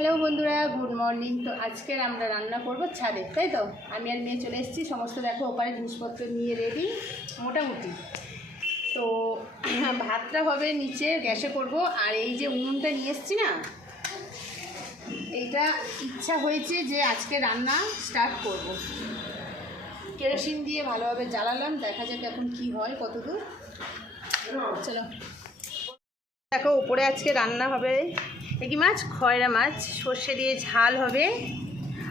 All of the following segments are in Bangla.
হ্যালো বন্ধুরা, গুড মর্নিং। তো আজকের আমরা রান্না করব ছাদে, তাই তো? আমি আর মেয়ে চলে এসেছি, সমস্ত দেখো ওপারে জিনিসপত্র নিয়ে রেডি মোটামুটি। তো ভাতটা হবে নিচে, গ্যাসে করব। আর এই যে উনুনটা নিয়ে এসেছি না, এইটা ইচ্ছা হয়েছে যে আজকে রান্না স্টার্ট করব। কেরোসিন দিয়ে ভালোভাবে জ্বালালাম, দেখা যাক এখন কি হয়, কতদূর। চলো। দেখো উপরে আজকে রান্না হবে কি মাছ, খয়রা মাছ, সর্ষে দিয়ে ঝাল হবে।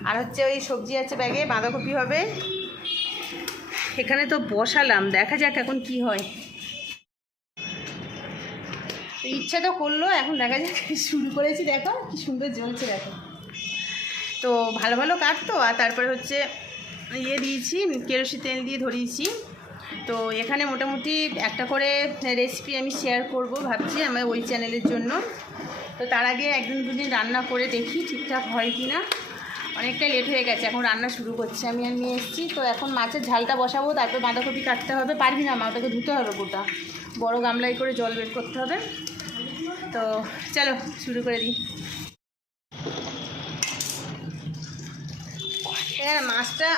আর হচ্ছে ওই সবজি আছে ব্যাগে, বাঁধাকপি হবে। এখানে তো বসালাম, দেখা যাক এখন কি হয়। ইচ্ছা তো করল, এখন দেখা যাক শুরু করেছি, দেখো কি সুন্দর জ্বলছে, দেখো। তো ভালো ভালো কাটতো আর তারপরে হচ্ছে ইয়ে দিয়েছি, কেরোসিন তেল দিয়ে ধরিয়েছি। তো এখানে মোটামুটি একটা করে রেসিপি আমি শেয়ার করব ভাবছি আমার ওই চ্যানেলের জন্য। তো তার আগে একদিন দুদিন রান্না করে দেখি ঠিকঠাক হয় কি না। অনেকটা লেট হয়ে গেছে, এখন রান্না শুরু করছি। আমি আর নিয়ে এসেছি, তো এখন মাছের ঝালটা বসাবো, তারপর বাঁধাকপি কাটতে হবে। পারবি না মা ওটাকে ধুতে হবে গোটা। বড় গামলায় করে জল বের করতে হবে। তো চলো, শুরু করে দিই। এবার মাছটা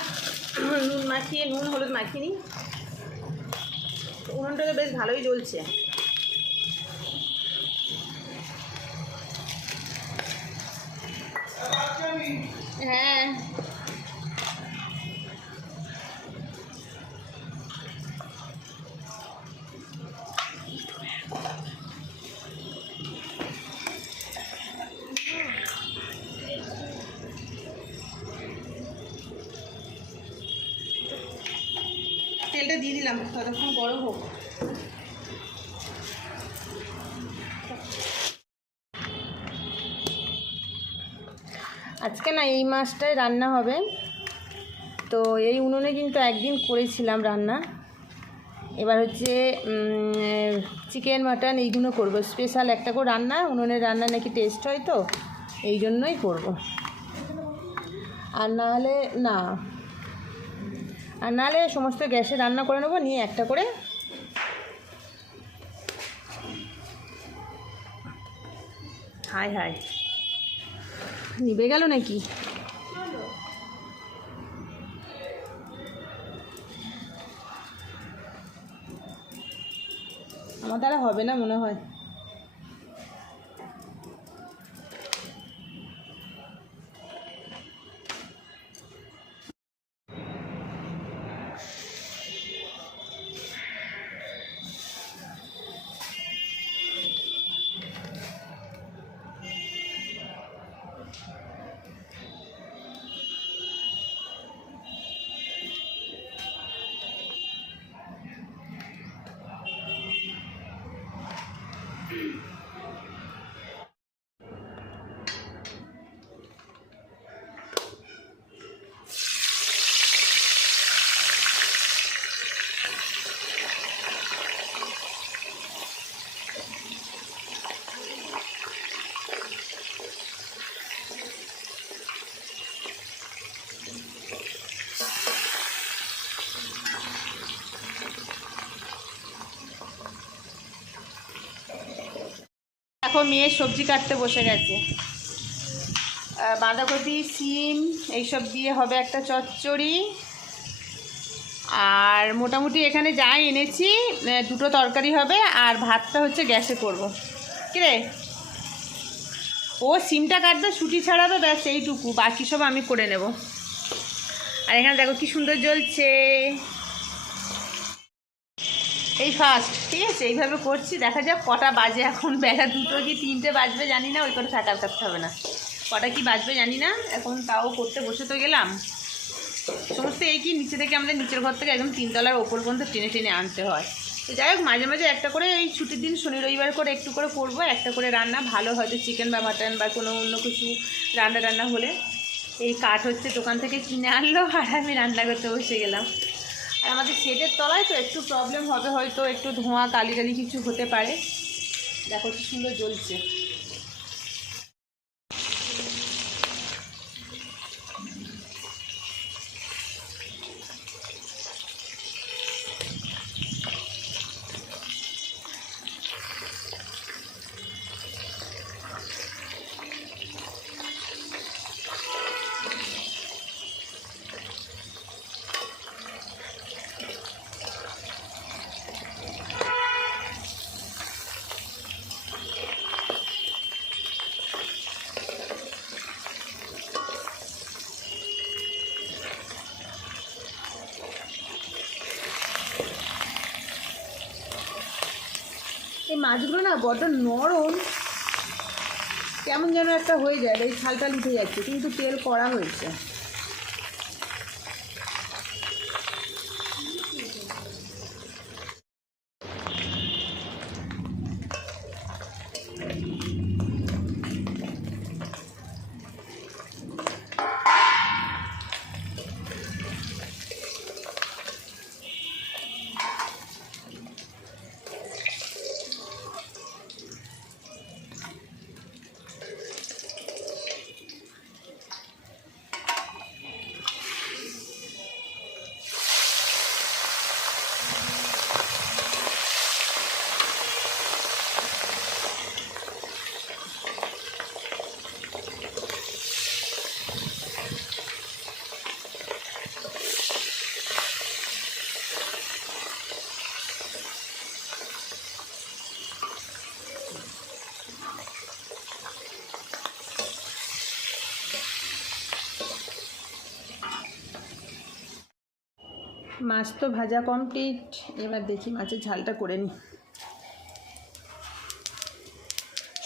নুন মাখিয়ে, নুন হলুদ মাখিয়ে নিই। উনুনটা তো বেশ ভালোই জ্বলছে। হ্যাঁ। তেলটা দিয়ে দিলাম ততক্ষণ গরম হোক। এই মাছটাই রান্না হবে। তো এই উনুনে কিন্তু একদিন করেছিলাম রান্না। এবার হচ্ছে চিকেন, মাটন এইগুলো করব। স্পেশাল একটা করে রান্না, উনুনের রান্না নাকি টেস্ট হয় তো, এই জন্যই করব। আর নাহলে, না। আর নাহলে সমস্ত গ্যাসে রান্না করে নেব, নিয়ে একটা করে হাই হাই। নিবে গেল নাকি? আমার দ্বারা হবে না মনে হয়। এখন মেয়ে সবজি কাটতে বসে গেছে। বাঁধাকপি, সিম, এইসব দিয়ে হবে একটা চচ্চড়ি। আর মোটামুটি এখানে যা এনেছি দুটো তরকারি হবে, আর ভাতটা হচ্ছে গ্যাসে করব। কিরে ও সিমটা কাটবে ছুটি ছাড়াবে, ব্যাস এইটুকু, বাকি সব আমি করে নেব। আর এখানে দেখো কি সুন্দর জ্বলছে। এই ফার্স্ট ঠিক আছে? এইভাবে করছি, দেখা যাক কটা বাজে এখন। বেলা দুটো কি তিনটে বাজবে জানি না, ওই করে থাকার করতে হবে না। কটা কি বাজবে জানি না, এখন তাও করতে বসে তো গেলাম। সমস্ত এই কি, নিচে থেকে আমাদের নিচের ঘর থেকে একদম তিনতলার ওপর পর্যন্ত টেনে টেনে আনতে হয়। তো যাই হোক, মাঝে মাঝে একটা করে এই ছুটির দিন, শনি, রবিবার করে একটু করে করব, একটা করে রান্না। ভালো হয়তো চিকেন বা মাটন বা কোনো অন্য কিছু রান্না টান্না হলে। এই কাঠ হচ্ছে দোকান থেকে কিনে আনলো, আর আমি রান্না করতে বসে গেলাম। আর আমাদের শেডের তলায় তো একটু প্রবলেম হবে হয়তো, একটু ধোঁয়া কালি টালি কিছু হতে পারে। দেখো কি সুন্দর জ্বলছে। মাছগুলো না বড্ড নরম। কেমন যেন একটা হয়ে যায়, এই ছালটাল উঠে যাচ্ছে, কিন্তু তেল করা হয়েছে। মাছ তো ভাজা কমপ্লিট এবার দেখি মাছের ঝালটা করে নিই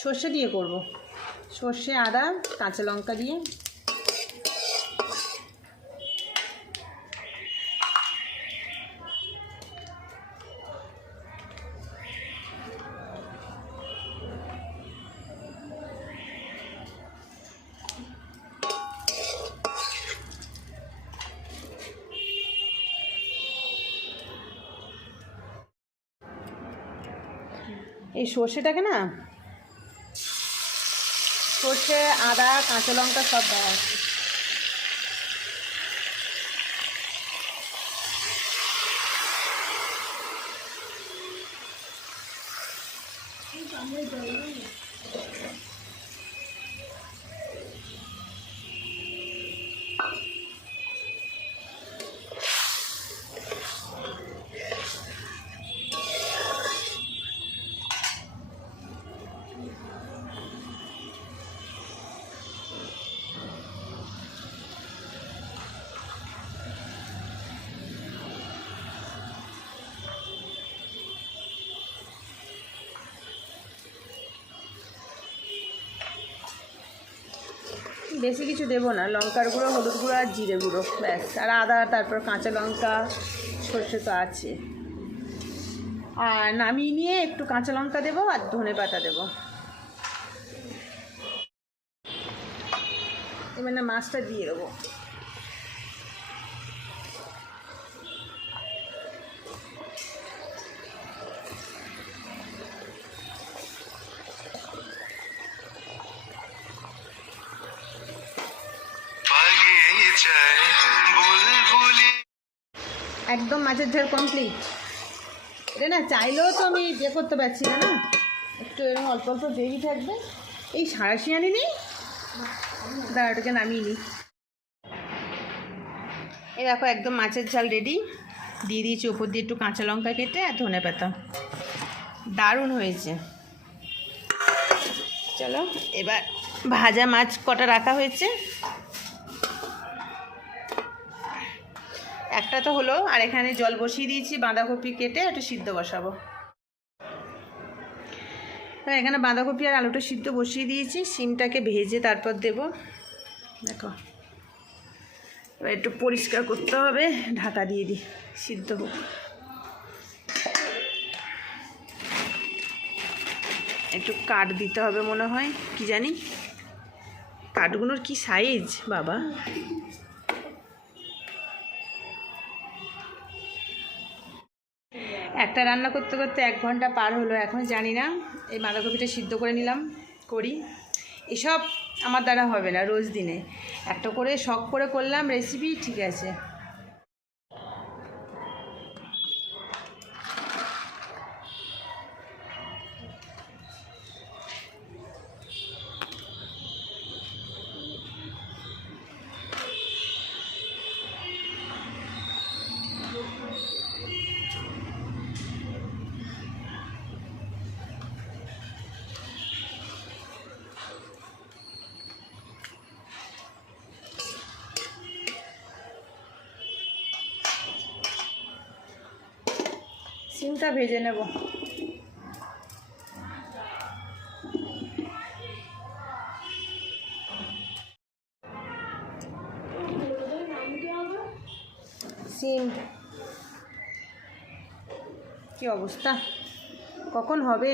সর্ষে দিয়ে করব। সর্ষে, আদা, কাঁচা লঙ্কা দিয়ে। এই সর্ষেটাকে না সর্ষে আদা কাঁচা লঙ্কা সব দেওয়া আছে বেশি কিছু দেবো না, লঙ্কার গুঁড়ো, হলুদ গুঁড়ো আর জিরে গুঁড়ো, ব্যাস। আর আদা, তারপর কাঁচা লঙ্কা, সর্ষে তো আছে। আর নামিয়ে নিয়ে একটু কাঁচা লঙ্কা দেবো আর ধনে পাতা দেবো। এবার না মাছটা দিয়ে দেবো। একদম মাছের ঝাল কমপ্লিট এটা না, চাইলেও তো আমি ইয়ে করতে পারছি না না? একটু এরকম অল্প অল্প গ্রেভি থাকবে। এই সাঁড়াশি আনি নি দাঁড়াটাকে নামিয়ে নিই। এই দেখো, একদম মাছের ঝাল রেডি দিয়ে দিয়েছি ওপর দিয়ে একটু কাঁচা লঙ্কা কেটে আর ধনে পাতা। দারুণ হয়েছে। চলো, এবার ভাজা মাছ কটা রাখা হয়েছে? একটা তো হলো, আর এখানে জল বসিয়ে দিয়েছি, বাঁধাকপি কেটে একটু সিদ্ধ বসাবো। আর এখানে বাঁধাকপি আর আলুটা সিদ্ধ বসিয়ে দিয়েছি, সিমটাকে ভেজে তারপর দেব। দেখো, এবার একটু পরিষ্কার করতে হবে, ঢাকা দিয়ে দিই, সিদ্ধ হোক। একটু কাঠ দিতে হবে মনে হয়, কি জানি? কাঠগুলোর কি সাইজ বাবা? একটা রান্না করতে করতে এক ঘণ্টা পার হলো, এখন জানি না। এই বাঁধাকপিটা সিদ্ধ করে নিলাম, করি। এসব আমার দ্বারা হবে না, রোজ দিনে। একটা করে শখ করে করলাম রেসিপি ঠিক আছে। সিমটা ভেজে নেব। সিম। কি অবস্থা? কখন হবে?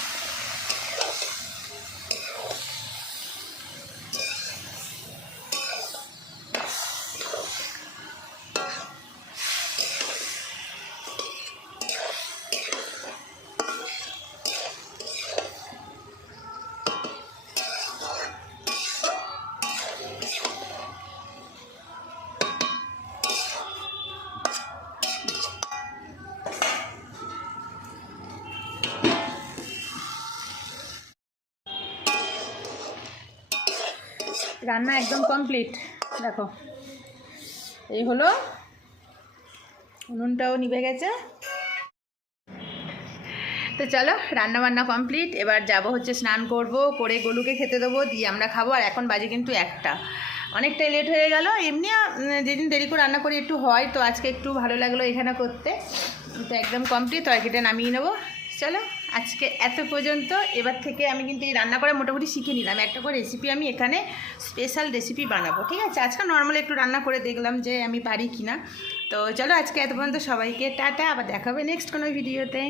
রান্না একদম কমপ্লিট দেখো, এই হলো, উনুনটাও নিভে গেছে। তো চলো রান্না বান্না কমপ্লিট এবার যাব হচ্ছে স্নান করব, করে গলুকে খেতে দেবো, দিয়ে আমরা খাব। আর এখন বাজে কিন্তু একটা। অনেকটাই লেট হয়ে গেল। এমনি যেদিন দেরি করে রান্না করি একটু হয়, তো আজকে একটু ভালো লাগল এখানে করতে। তো একদম কমপ্লিট তরকারিটা নামিয়ে নেব। চলো। আজকে এত পর্যন্ত, এবার থেকে আমি কিন্তু এই রান্না করে মোটামুটি শিখে নিলাম। একটা করে রেসিপি আমি এখানে স্পেশাল রেসিপি বানাবো, ঠিক আছে? আজকে নর্মাল একটু রান্না করে দেখলাম যে আমি পারি কিনা। তো চলো আজকে এত পর্যন্ত সবাইকে টাটা, আবার দেখাবে নেক্সট কোনো ভিডিওতে